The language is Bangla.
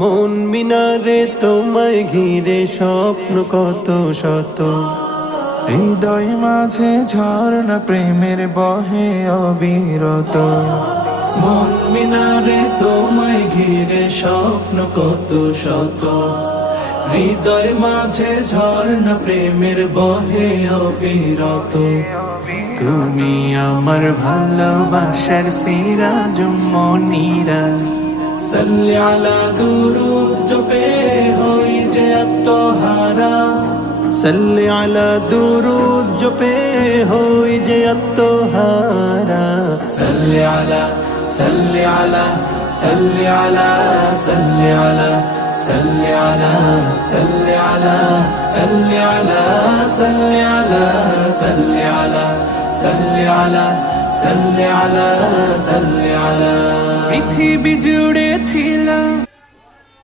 মন মিনারে তোমায় ঘিরে স্বপ্ন কত শত, হৃদয় মাঝে ঝর্ণা প্রেমের বহে অবিরত। মন মিনারে তোমায় ঘিরে স্বপ্ন কত শত, হৃদয় মাঝে ঝর্ণা প্রেমের বহে অবিরত। তুমি আমার ভালোবাসার সিরাজ মনিরা, সাল্লি আলা দুরুদ জপে হই যে আত্মহারা, সাল্লি আলা দুরুদ জপে হই যে আত্মহারা। সাল্লি আলা সাল্লি আলা সাল্লি আলা সাল্লি আলা সাল্লি আলা সাল্লি আলা সাল্লি আলা সাল্লি আলা সাল্লি আলা সাল্লি আলা সাল্লি আলা সাল্লি আলা। পৃথিবী জুড়ে ছিলাম